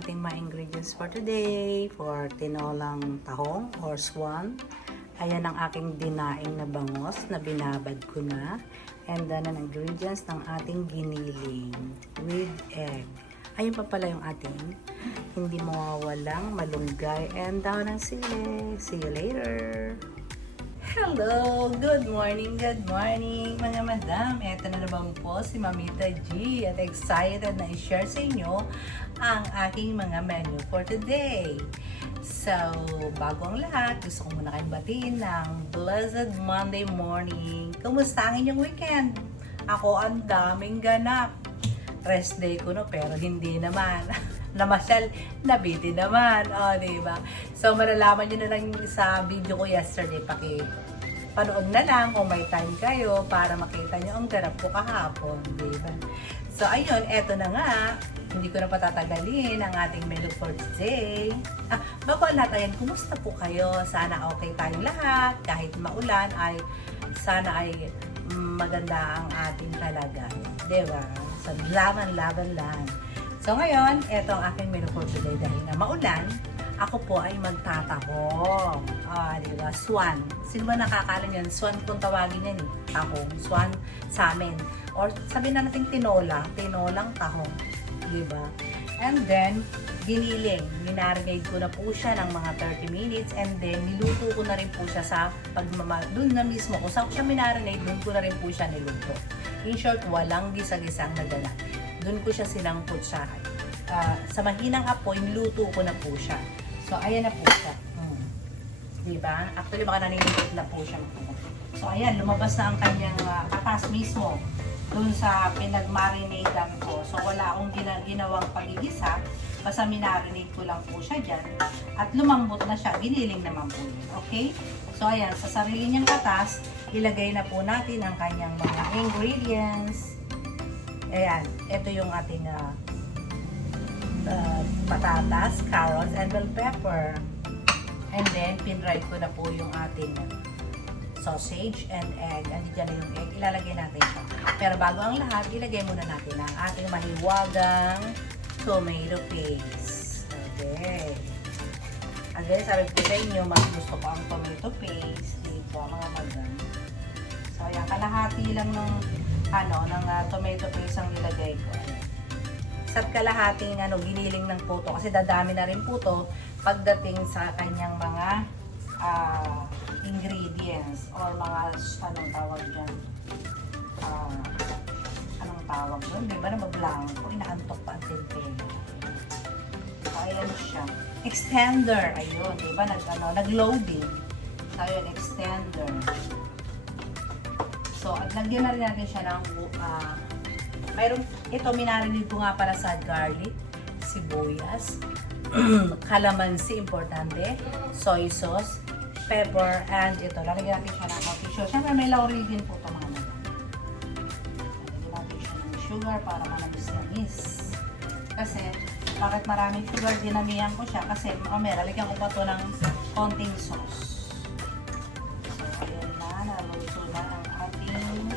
ating mga ingredients for today. For tinolang tahong or swan. Ayan ang aking dinaing na bangos na binabad ko na. And then ang ingredients ng ating giniling with egg. Ayun pa pala yung ating hindi mawawalang malunggay and daon ng sili. See you later! Hello! Good morning mga madam! Eto na naman po si Mamita G at excited na i-share sa inyo ang aking mga menu for today. So, bago ang lahat, gusto ko muna kayong batiin ng Blessed Monday morning. Kumusta ang inyong weekend? Ako ang daming ganap. Rest day ko no, pero hindi naman. Namasyal, nabiti naman. O, diba? So, malalaman nyo na lang sa video ko yesterday. Panood na lang kung may time kayo para makita nyo ang ganap ko kahapon. Diba? So, ayun, eto na nga. Hindi ko na patatagalin ang ating menu for today. Bago ang lahat, ayan, kumusta po kayo? Sana okay tayong lahat. Kahit maulan, sana ay maganda ang ating kalagayan. Diba? So, laban-laban lang. So ngayon, eto ang aking menu for today dahil nga maulan, ako po ay magtatahong. Diba? Swan. Sino ba nakakalam yan? Swan kung tawagin yan eh. Tahong. Swan sa amin. Or sabihin na natin tinola. Tinolang tahong. Diba? And then, giniling. Minarinate ko na po siya ng mga 30 minutes and then niluto ko na rin po siya sa doon na mismo kung saan siya minarinate, doon ko na rin po siya niluto. In short, walang gisa-gisang nagana. Doon ko siya sinangkot siya. Sa mahinang apoy, niluto ko na po siya. So, ayan na po siya. Diba? Actually, baka naninigit na po siya. So, ayan, lumabas na ang kanyang katas mismo doon sa pinag-marinatean ko. So, wala akong ginawang pagigisa. Basta minarinate ko lang po siya dyan. At lumambot na siya. Giniling naman po yun. Okay? So, ayan, sa sarili niyang katas, ilagay na po natin ang kanyang mga ingredients. Ayan, ito yung ating patatas, carrots, and bell pepper. And then, pinried ko na po yung ating sausage and egg. Andiyan na yung egg. Ilalagay natin siya. Pero bago ang lahat, ilagay muna natin ang ating mahiwagang tomato paste. Okay. Again, sabi ko sa inyo, mas gusto ko ang tomato paste. Dito, mga madam. So, ayan, kalahati lang ng tomato paste ang nilagay ko. Isa't kalahating giniling ng puto kasi dadami na rin puto pagdating sa kanyang mga ingredients or mga anong tawag dyan, anong tawag doon, diba na maglangko, inaantok pa ang tintin. So, ayan siya. Extender, ayun, diba, nag-loading. So, ayun, extender. So, at lagyan na rin natin siya ng ito, minarinate ko nga para sa garlic, sibuyas, calamansi, importante, soy sauce, pepper, and ito, lalagyan natin siya ng coffee sugar. Siyempre, may laurel din po ito mga naman. Lalagyan natin siya ng sugar para manamis-namis. Kasi, bakit maraming sugar, dinamihan ko siya kasi, lalagyan ko pa ito ng konting sauce. So, ayan na, naluto na ang ating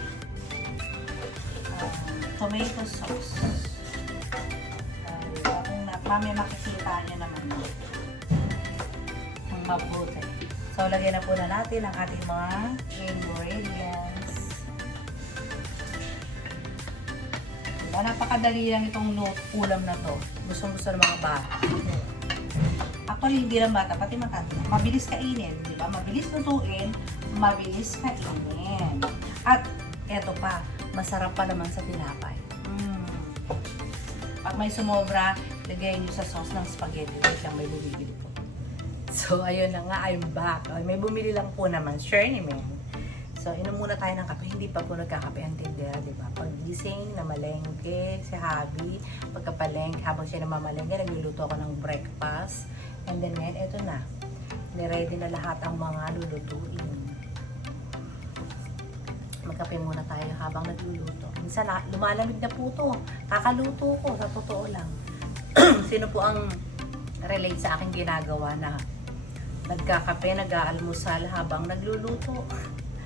tomato sauce. Kung mamaya makikita nyo naman ang mabuti. So, lagyan na po na natin ang ating mga ingredients. Diba? Napakadali lang itong ulam na to. Gusto ng mga bata. Actually, hindi lang bata, pati matanda. Mabilis kainin, di ba? Mabilis lutuin, mabilis kainin. At eto pa, masarap pa naman sa tinapay. Pag may sumobra, lagay nyo sa sauce ng spaghetti. Wait lang, may bumibili po. So, ayun na nga, I'm back. May bumili lang po naman, sure naman. So, inom muna tayo ng kape. Hindi pa po nagkakape ang tindera, di ba? Pag-gising, namalengke, si Habi, pagkapalengke, habang siya namamalengke, nagluluto ako ng breakfast. And then ngayon, eto na. Niready na lahat ang mga lulutuin. Magkape muna tayo habang nagluluto. Minsan, lumalamig na po ito. Kakaluto ko, sa totoo lang. Sino po ang relate sa aking ginagawa na nagkakape, nag-aalmusal habang nagluluto?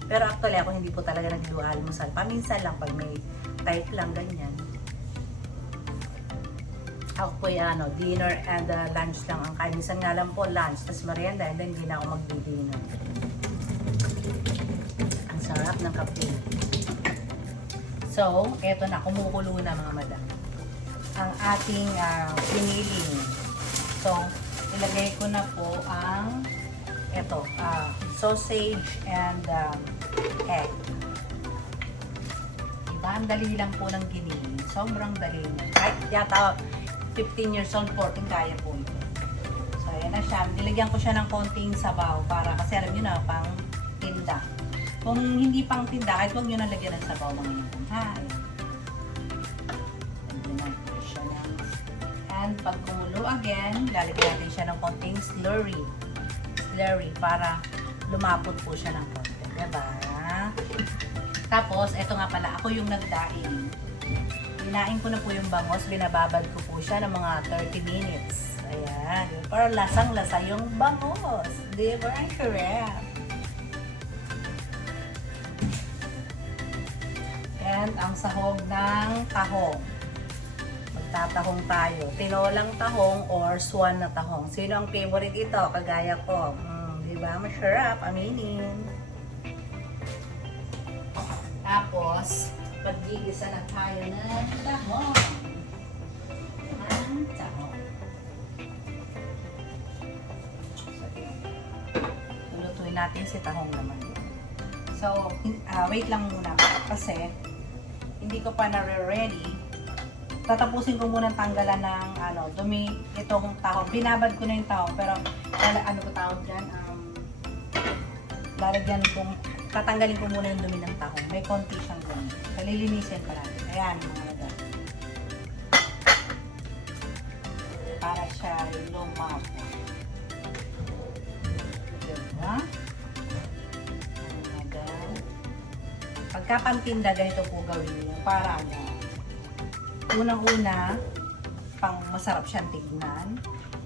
Pero actually, ako hindi po talaga nag-almusal. Paminsan lang pag may type lang, ganyan. Ako po ano, dinner and lunch lang ang kain. Minsan nga lang po lunch, tapos merienda, and then hindi na ako magdi-dinner. Ang sarap ng kape. So, eto na, kumukulo na mga madam. Ang ating piniling. So, ilagay ko na po ang eto, sausage and egg. Diba? Ang dali lang po ng giniling. Sobrang dali na. Kahit yata 15 years old, 14, kaya po ito. So, ayan na siya. Nilagyan ko siya ng konting sabaw para, kasi alam nyo na, pang tinda. Kung hindi pang tinda, kahit huwag nyo nalagyan ng sabaw mga nito. Ha? Ayan. Lagyan natin siya ng... And pag kumulo again, lalagyan natin siya ng konting slurry. Slurry para lumapot po siya ng konti. Diba? Tapos, eto nga pala, ako yung nagdaing. Hinain ko na po yung bangos, binababad ko po siya ng mga 30 minutes. Ayan. Para lasang-lasa yung bangos. Di ba? Ang sarap. And ang sahog ng tahong. Magtatahong tayo. Tinolang tahong or swan na tahong. Sino ang favorite ito? Kagaya ko. Di ba? Masarap. Aminin. Tapos, pag-igisa na tayo ng tahong. Ang tahong. Lulutuin natin si tahong naman. So, wait lang muna kasi hindi ko pa na-ready. Tatapusin ko muna tanggalan ng dumi itong tahong. Binabad ko na yung tahong pero ano ko tawag dyan? Lalagyan ko, tatanggalin ko muna yung dumi ng tahong. May konti siyang dumi. Kalilinisin pa natin. Ayan, mga madam. Para siya lumapo. Diba? Madam. Pagkapantinda, ganito po gawin niyo. Para unang-una, pang masarap siyang tignan.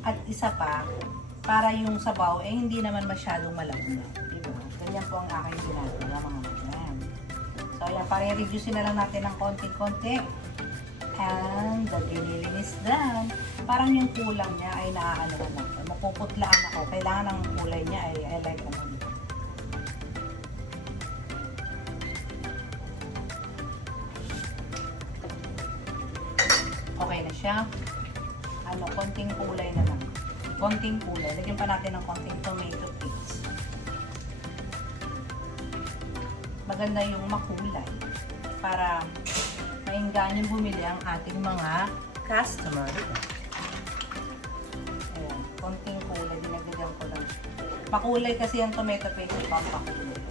At isa pa, para yung sabaw, hindi naman masyadong malambot. Ganyan po ang aking ginagawa mga madam. So, ayan, pare-reducein na lang natin ng konti-konti. And, the giniling is done. Parang yung kulang niya ay naaano na. Mapuputlaan ako. Kailangan ng kulay niya ay I like ano. Okay na siya. Konting kulay na lang. Konting kulay. Lagyan pa natin ng konting tomato paste. Maganda yung makulay para maingganyo bumili ang ating mga customer. Ayan, konting kulay, dinagdagan ko lang. Makulay kasi ang tomato paste, pampakulay.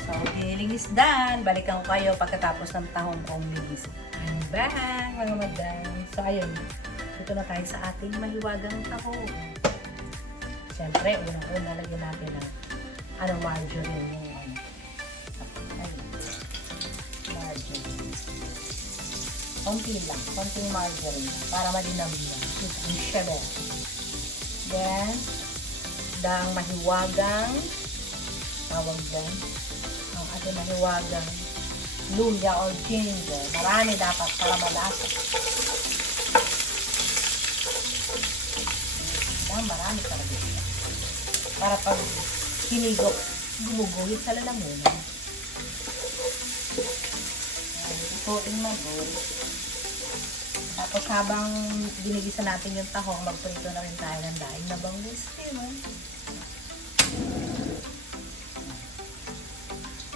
So, giniling is done. Balikan ko kayo pagkatapos ng tahong only. I'm back, mga madam. So, ayun. Dito na tayo sa ating mahiwagang tahong. Siyempre, unang-una lagyan natin ng margarine yung margarine. Konti lang, konting margarine para malinam yan. Ang syabel. Then, dang mahiwagang tawag dyan. Ang ating mahiwagang luya or ginger. Marami dapat para malasa. Marami talaga. Para pag hinigop, gumuguhit sa lalamunan. Itutuin mag-good. Tapos habang ginigisa natin yung tahong, magprito na rin tayo ng daing na bangus. Diba?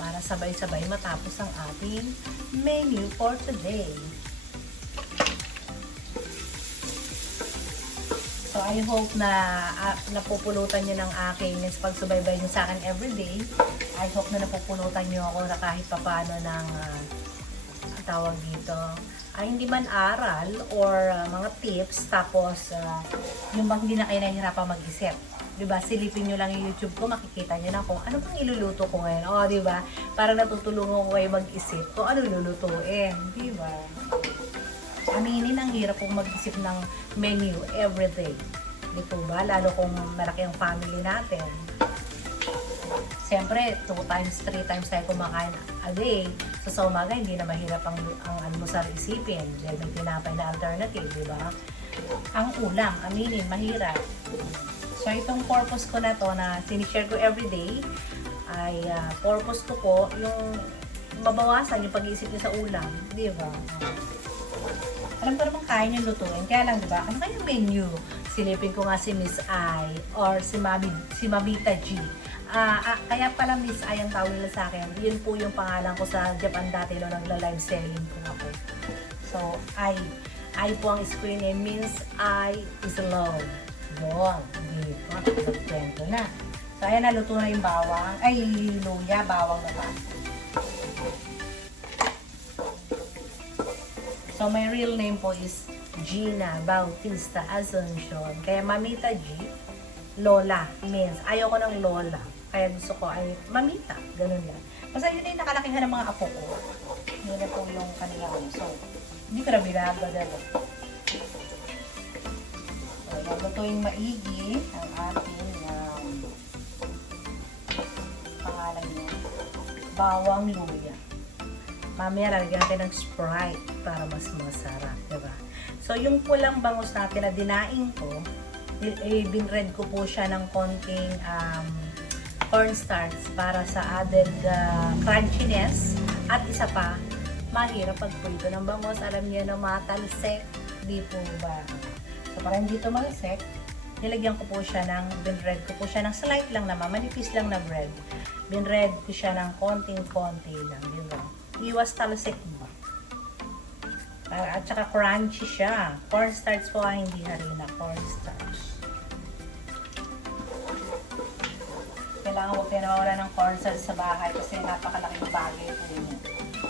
Para sabay-sabay matapos ang ating menu for today. So, I hope na napupulutan nyo ng aking pagsubaybay nyo sa akin everyday. I hope na napupulutan nyo ako na kahit papano ng tawag dito. Hindi man aral or mga tips. Tapos, yung bang hindi na kayo nahihirapan mag-isip. Diba? Silipin nyo lang yung YouTube ko, makikita nyo na kung ano pang iluluto ko ngayon. O, diba? Parang natutulungan ko kayo mag-isip kung ano lulutuin. Diba? Aminin, ang hirap kong mag-isip ng menu everyday. Di po ba? Lalo kung malaki ang family natin. Kasi Siyempre, 2 times, 3 times tayo kumakain a day. So, sa umaga, hindi na mahirap ang almusal isipin. Dahil may tinapay na alternative, di ba? Ang ulam, aminin, mahirap. So, itong purpose ko na to na sinishare ko everyday, ay purpose ko po yung mabawasan yung pag-iisip niyo sa ulam. Di ba? Alam ko naman kaya niyo lutuin. Kaya lang, di ba? Ano kayong menu? Silipin ko nga si Miss I or si Mamita G. Kaya pala Miss I ang tawag nila sa akin. Yun po yung pangalan ko sa Japan dati no, nagla-live selling ko ako. So, I po ang screen name means I is love. Yun. Dito. Nagkwento na. So, ayan, naluto na yung bawang. Ay, luya. Bawang na ba? So, my real name po is Gina Bautista Asuncion. Kaya Mamita G, Lola means, ayoko ng Lola. Kaya gusto ko ay Mamita. Ganun lang. Basta yun ay nakalakihan ng mga apo ko. Yun na po yung kanilang. So, hindi ko na binagadalo. So, lutuin maigi ang ating pangalan niya. Bawang luya. Mamaya lalagyan natin ng Sprite para mas masarap, diba? So, yung pulang bangus natin na dinaing ko, binred ko po siya ng konting cornstarch para sa added crunchiness. At isa pa, mahirap pagprito ng bangus. Alam niyo na matalsek, di po ba? So, para hindi ito malsek, nilagyan ko po siya binred ko po siya ng slight lang naman, manipis lang na bread. Binred ko siya ng konting-konti lang, diba? Iwas talsik ba? At saka crunchy siya. Cornstarch po hindi harina. Cornstarch. Kailangan huwag kayo nawawala ng cornstarch sa bahay kasi napakalaking bagay po yun.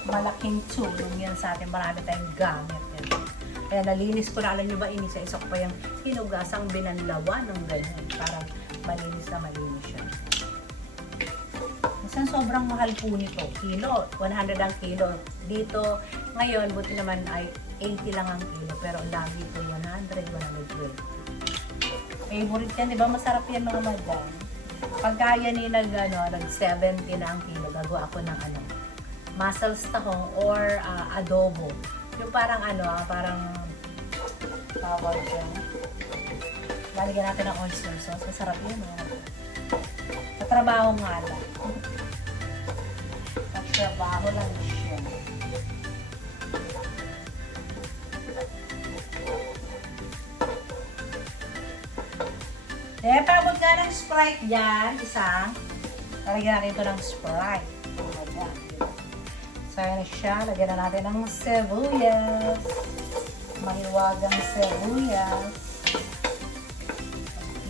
Malaking tulong yan sa atin. Marami tayong gamit. Yan. Kaya nalinis ko na. Alam nyo ba, inisa-isa ko pa yung hinugasang binanlawan ng ganyan. Parang malinis na malinis siya. Minsan sobrang mahal po nito. Kilo. 100 ang kilo. Dito, ngayon, buti naman ay 80 lang ang kilo. Pero lagi po 100, 120. Favorite yan, di ba? Masarap yan mga madam. Pagka yan ay nag-70 na ang kilo, gagawa ako ng mussels tahong or adobo. Yung parang parang tawag dyan. Lalagyan natin ng oyster sauce. Masarap yun. Sa trabaho nga lang. Trabaho lang siya. Pabot nga ng Sprite dyan. Isang. Lalagyan natin ito ng Sprite. So, yan siya. Lagyan na natin ng sibuyas. Mahiwagang sibuyas.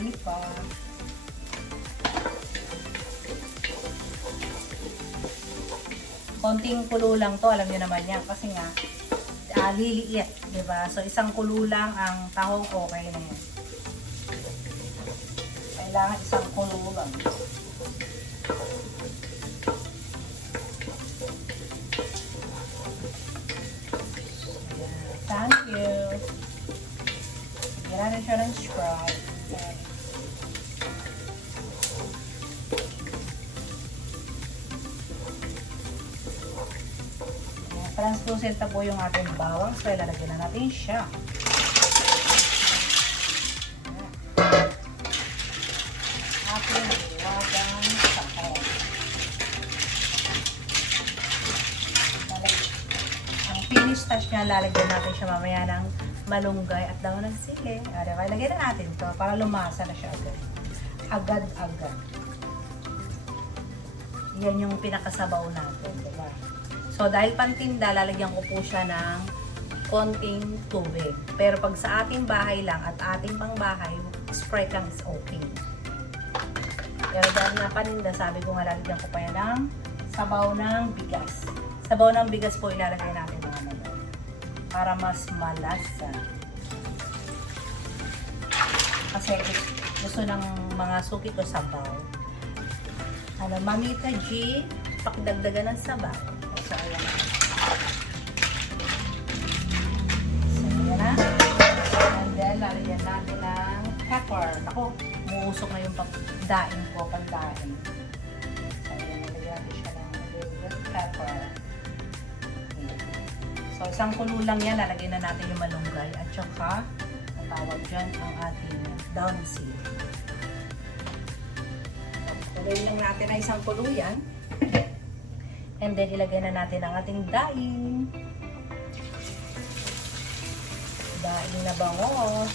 Ipa. Konting kulo lang to, alam niyo naman yan. Kasi nga, liliit, diba? So, isang kulo lang ang tahong, okay na yan. Kailangan isang kulo lang. Thank you. Lagyan natin siya ng Sprite. Translucent na po yung ating bawang. So, ilalagyan na natin siya. Ating wagang sahog. Ang finish touch niya, lalagyan natin siya mamaya ng malunggay at daw ng sili. Ilagyan na natin ito para lumasa na siya agad. Agad-agad. Yan yung pinakasabaw natin, diba? So, dahil pantinda, lalagyan ko po siya ng konting tubig. Pero pag sa ating bahay lang at ating pangbahay, Sprite lang is okay. Pero dahil na paninda, sabi ko nga lalagyan ko pa yan ng sabaw ng bigas. Sabaw ng bigas po ilalagay natin mga madam. Para mas malasa. Kasi gusto ng mga suki ko sabaw. Mamita G, pakidagdagan ng sabaw. So, ayan na. So, ayan na. And then, lalagyan natin ng pepper. Ako, muusok na yung pagdaing ko, pagdaing. So, pepper. So, isang kulo lang yan. Lalagyan na natin yung malunggay. At saka, ang tawag dyan, ang ating down seed. Kuloy lang natin na isang kulo yan. And then, ilagay na natin ang ating daing. Daing na bangos.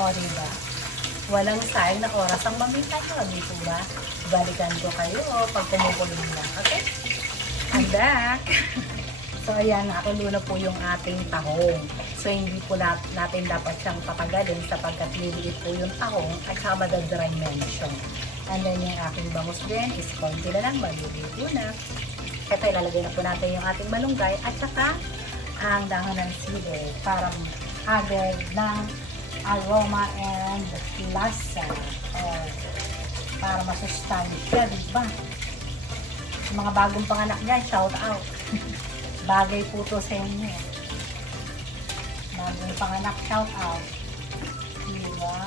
O, diba? Walang sayang na oras ang mamitan nyo. Dito ba? Balikan ko kayo pag kumukulo na. Okay? I'm back! So, ayan, nakulo na po yung ating tahong. So, hindi po natin dapat siyang patagalin sapagkat liliit po yung tahong at saka madadry mention. And then, yung aking bangus din is konti na lang, maliligo na. Ito, ilalagay na po natin yung ating malunggay at saka ang dahon ng sili para agad ng aroma and lasa. Para masustansya, diba? Mga bagong panganak dyan, shout out. Bagay po to sa inyo. Bagong panganak, shout out. Diba?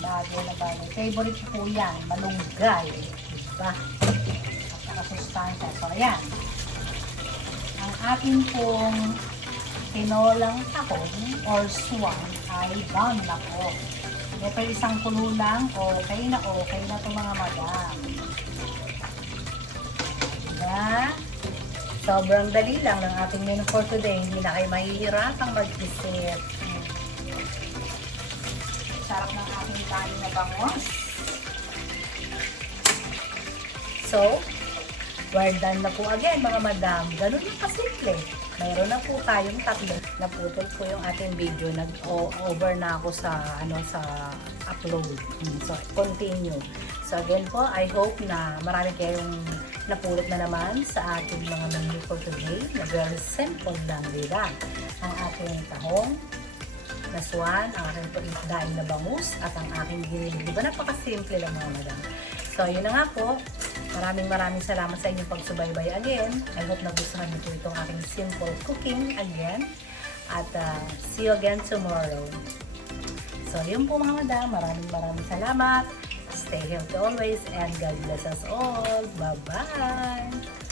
Bagay na bagay. Favorite po yan, malunggay. Diba? At nakasustansya. So, ayan. Ang ating pong tinolang tahong or swan ay done na po. Ito isang kulo lang, okay na ito mga madam. Diba? Sobrang dali lang ng ating menu for today. Hindi na kayo mahihirapang mag-isip. Sarap ng ating kain na bangos. So, we're done na po again mga madam. Ganun yung kasimple. Mayroon na po tayong tatlo. Naputol po yung ating video. Nag-over na ako sa upload. So, continue. So, again po, I hope na marami kayong napulot na naman sa ating mga menu for today. Na very simple lang, diba? Ang ating tahong na swan, ang aking daing na bangus, at ang aking giniling. Diba napakasimple lang mga madam? So, yun na nga po. Maraming salamat sa inyong pagsubaybay again. I hope nagustuhan niyo po itong aking simple cooking again. At see you again tomorrow. So, yun po mga madam. Maraming salamat. Stay healthy always and God bless us all. Bye-bye!